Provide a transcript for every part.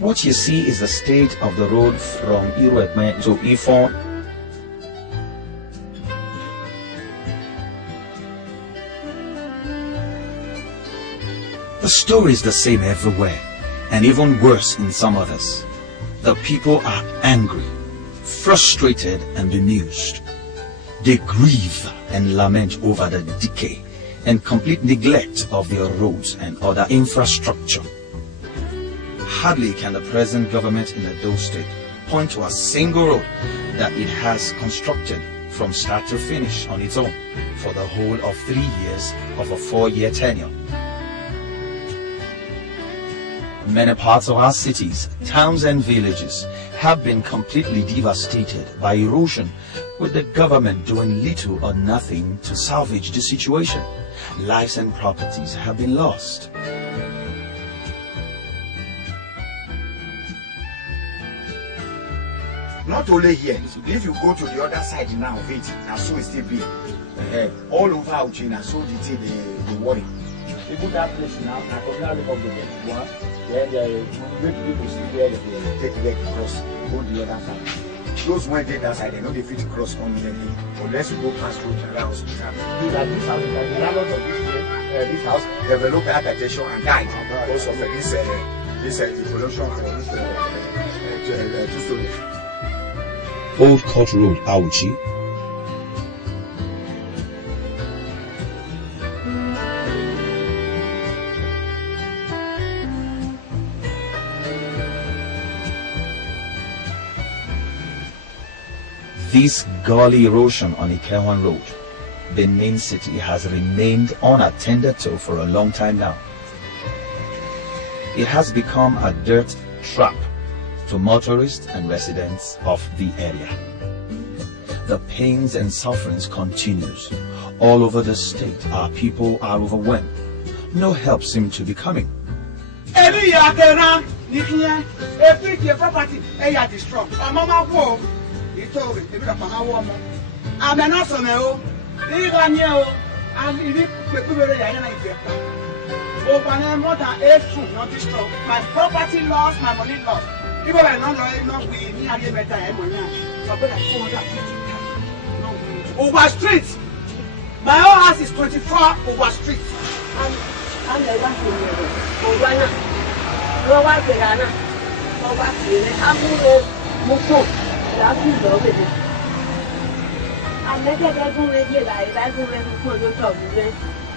What you see is the state of the road from Iruekme to Ifon. The story is the same everywhere, and even worse in some others. The people are angry, frustrated and bemused. They grieve and lament over the decay and complete neglect of their roads and other infrastructure. Hardly can the present government in Edo State point to a single road that it has constructed from start to finish on its own for the whole of 3 years of a 4-year tenure. Many parts of our cities, towns and villages have been completely devastated by erosion, with the government doing little or nothing to salvage the situation. Lives and properties have been lost. Not only here, if you go to the other side now of it, and so it's still big. All over Uchina, so they worry. People that place now, I could not look up the next one. Then the people see where they take leg across, go the other side. Those who went the other side, they know they fit cross on the unless you go past road to the house. This house, the landlord of this house developed hypertension and died because of this devolution for this 2-story. Old Court Road, Auchi. This gully erosion on Ikewan Road, the main city, has remained unattended to for a long time now. It has become a dirt trap to motorists and residents of the area. The pains and sufferings continues. All over the state, our people are overwhelmed. No help seems to be coming. Every year, if your property is destroyed, it's over. I'm not so now. Even you, and if you more than 8 food not destroyed. My property lost, my money lost. People are not with me. I get better money. So I put like 450,000. Over street. My own house is 24 over street. And I want to over now. Over Ghana. Over Ghana. I'm make it as soon as you like, as soon as you put your top in there.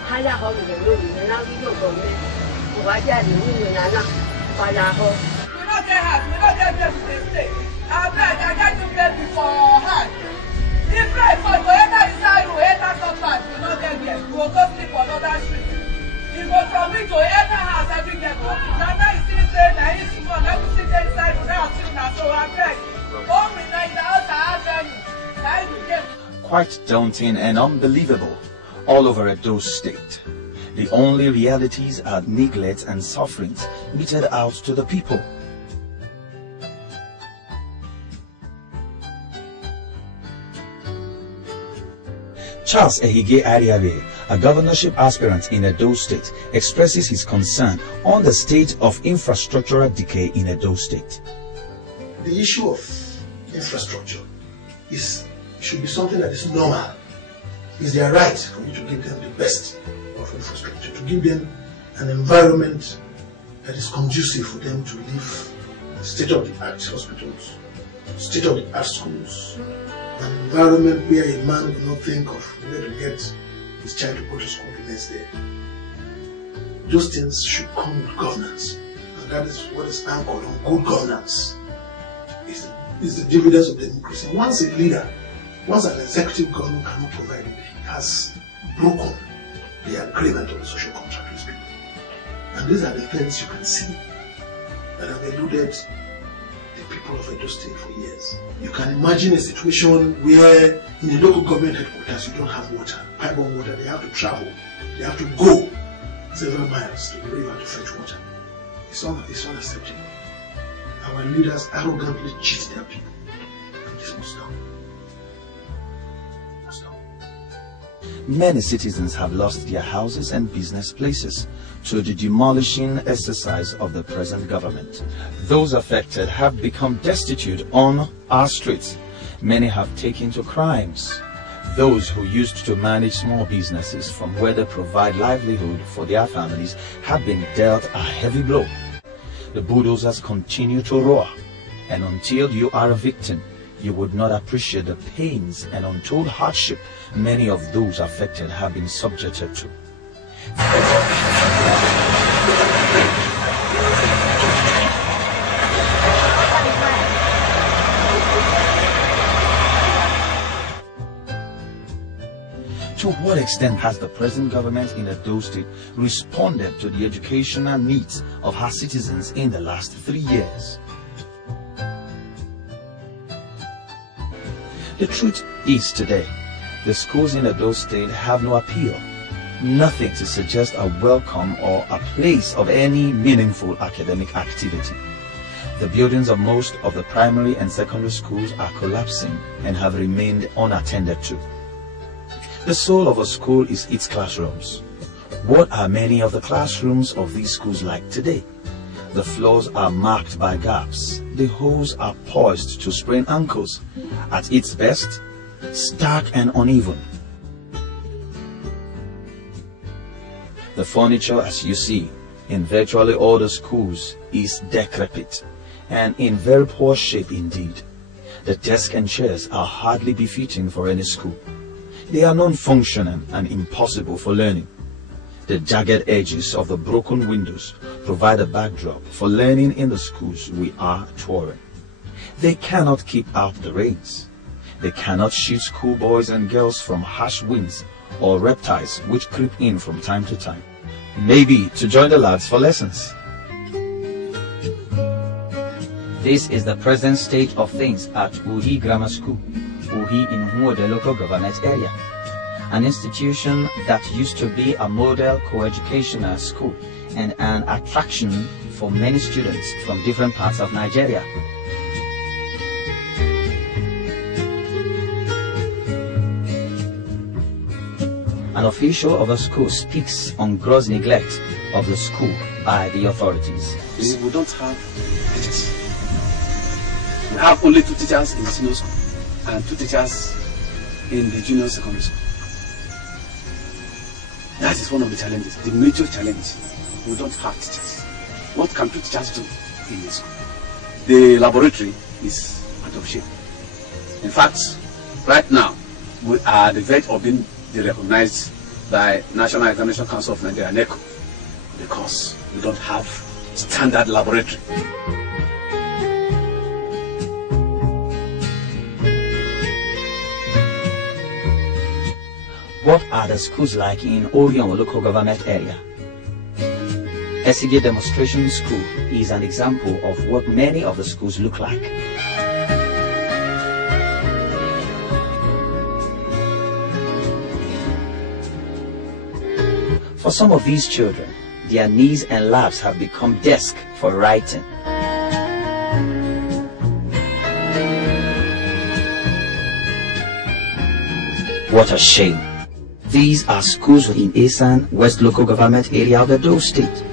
I have a room and I'll be your home. Why are you doing that? We don't get house, we don't get them to stay. I bet I got to get before her. If I for whoever decide whoever come back, you not get there. You will go sleep on other street. You go from me to every house every day. Now you see saying that he's small, let me sit inside without sitting now. So I beg. Quite daunting and unbelievable all over Edo State. The only realities are neglect and sufferings meted out to the people. Charles Ehige Ariare, a governorship aspirant in Edo State, expresses his concern on the state of infrastructural decay in Edo State. The issue of infrastructure should be something that is normal. It's their right for you to give them the best of infrastructure, to give them an environment that is conducive for them to live state-of-the-art hospitals, state-of-the-art schools, an environment where a man will not think of where to get his child to go to school the next day. Those things should come with governance, and that is what is anchored on good governance. Is the dividends of democracy. Once a leader, once an executive government cannot provide it, he has broken the agreement of the social contract with people. And these are the things you can see that have eluded the people of Edo State for years. You can imagine a situation where in a local government headquarters you don't have water, pipe-borne water, they have to travel, they have to go several miles to the river to fetch water. It's unacceptable. Our leaders arrogantly cheat their people. And this must stop. Many citizens have lost their houses and business places to the demolishing exercise of the present government. Those affected have become destitute on our streets. Many have taken to crimes. Those who used to manage small businesses from where they provide livelihood for their families have been dealt a heavy blow. The bulldozers continue to roar, and until you are a victim, you would not appreciate the pains and untold hardship many of those affected have been subjected to. To what extent has the present government in Edo State responded to the educational needs of her citizens in the last 3 years? The truth is today, the schools in Edo State have no appeal, nothing to suggest a welcome or a place of any meaningful academic activity. The buildings of most of the primary and secondary schools are collapsing and have remained unattended to. The soul of a school is its classrooms. What are many of the classrooms of these schools like today? The floors are marked by gaps. The holes are poised to sprain ankles. At its best, stark and uneven. The furniture, as you see, in virtually all the schools is decrepit and in very poor shape indeed. The desks and chairs are hardly befitting for any school. They are non-functional and impossible for learning. The jagged edges of the broken windows provide a backdrop for learning in the schools we are touring. They cannot keep out the rains. They cannot shield schoolboys and girls from harsh winds or reptiles which creep in from time to time. Maybe to join the lads for lessons. This is the present state of things at Uhi Grammar School, Uhi in Huode local government area, an institution that used to be a model co-educational school and an attraction for many students from different parts of Nigeria. An official of the school speaks on gross neglect of the school by the authorities. We don't have teachers. We have only 2 teachers in the senior school and 2 teachers in the junior secondary school. That is one of the challenges, the major challenge. We don't have teachers. What can 2 teachers do in the school? The laboratory is out of shape. In fact, right now, we are at the verge of being recognized by National Examination Council of Nigeria, NECO, because we don't have standard laboratory. What are the schools like in Orion local government area? Esige Demonstration School is an example of what many of the schools look like. For some of these children, their knees and laps have become desks for writing. What a shame. These are schools in Esan, West Local Government area of Edo State.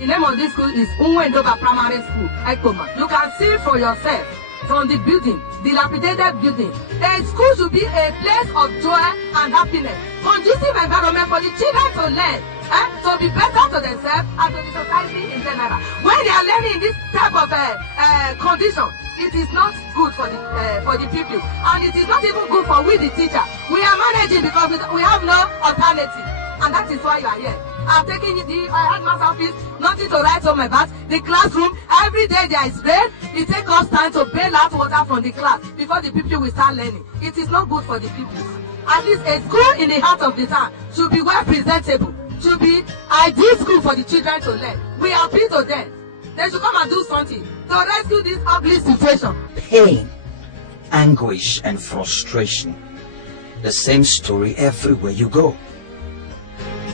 The name of this school is Unwendoka Primary School, Ekoma. You can see for yourself from the building, dilapidated building. The school should be a place of joy and happiness, conducive environment for the children to learn. to be better to themselves and to the society in general. When they are learning in this type of condition, it is not good for the people, and it is not even good for we the teacher. We are managing because we have no alternative, and that is why you are here. I'm taking the headmaster's office, nothing to write on my back. The classroom, every day there is rain. It takes us time to bail out water from the class before the people will start learning. It is not good for the people. At least a school in the heart of the town should be well presentable, should be ideal school for the children to learn. We appeal to them. They should come and do something to rescue this ugly situation. Pain, anguish, and frustration. The same story everywhere you go.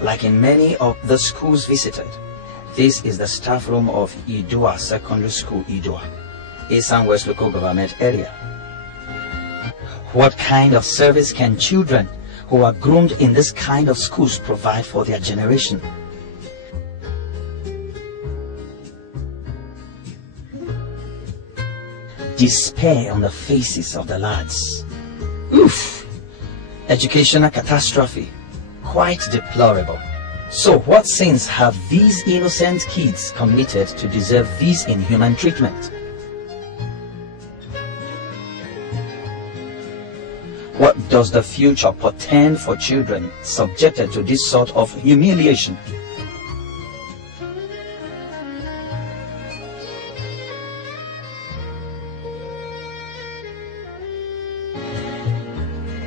Like in many of the schools visited, this is the staff room of Idua Secondary School, Idua, Eastern West Local Government Area. What kind of service can children who are groomed in this kind of schools provide for their generation? Despair on the faces of the lads. Oof! Educational catastrophe. Quite deplorable. So what sins have these innocent kids committed to deserve this inhuman treatment? What does the future portend for children subjected to this sort of humiliation?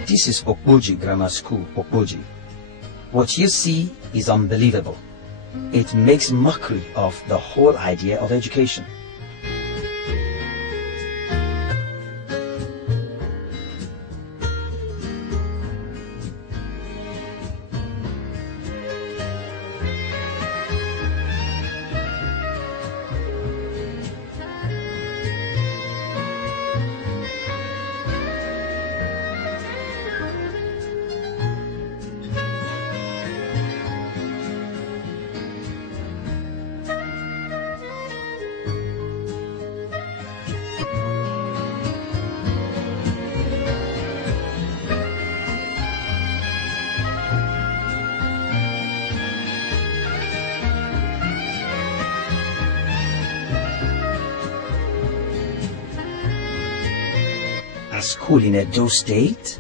This is Okpoji Grammar School, Okpoji. What you see is unbelievable. It makes mockery of the whole idea of education. A school in Edo State?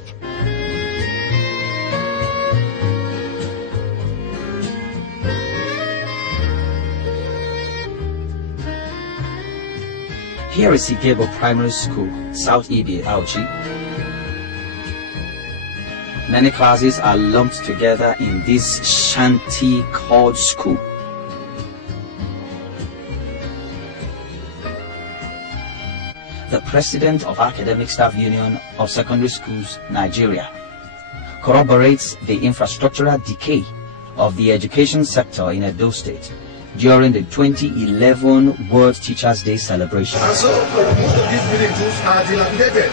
Here is Igebo Primary School, South Ibi, Auchi. Many classes are lumped together in this shanty called school. The President of Academic Staff Union of Secondary Schools, Nigeria, corroborates the infrastructural decay of the education sector in Edo State during the 2011 World Teachers' Day celebration. And so, most of these buildings are dilapidated.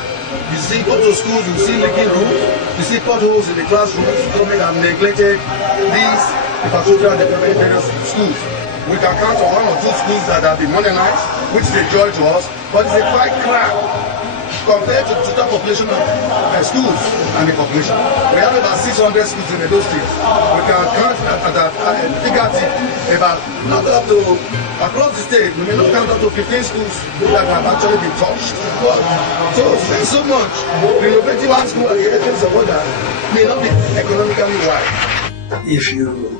You see, go to schools, you see leaking rooms, you see potholes in the classrooms. Government have neglected these infrastructural development schools. We can count on 1 or 2 schools that have been modernized, which is a joy to us, but it's a quite crap compared to the total population of schools and the population. We have about 600 schools in Edo State. We can count at about not up to, across the state, we may not count up to 15 schools that have actually been touched. So spend so much, renovating one school and getting some other may not be economically wise. If you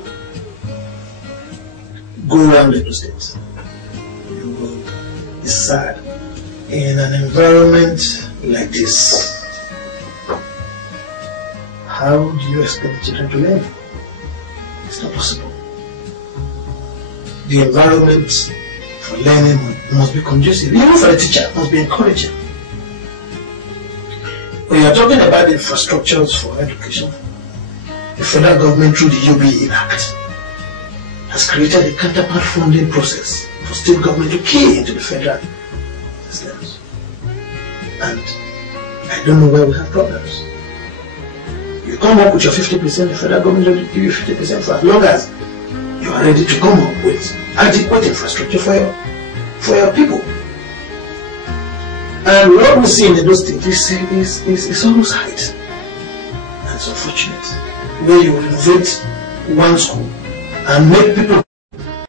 go around Edo State, you will be sad. In an environment like this, how do you expect the children to learn? It's not possible. The environment for learning must be conducive. Even for the teacher, it must be encouraging. When you are talking about the infrastructures for education, the federal government through the UBE Act has created a counterpart funding process for state government to key into the federal systems. And I don't know where we have problems. You come up with your 50%, the federal government will give you 50% for as long as you are ready to come up with adequate infrastructure for your people. And what we see in Edo State is almost height. And it's unfortunate. Where you renovate one school and make people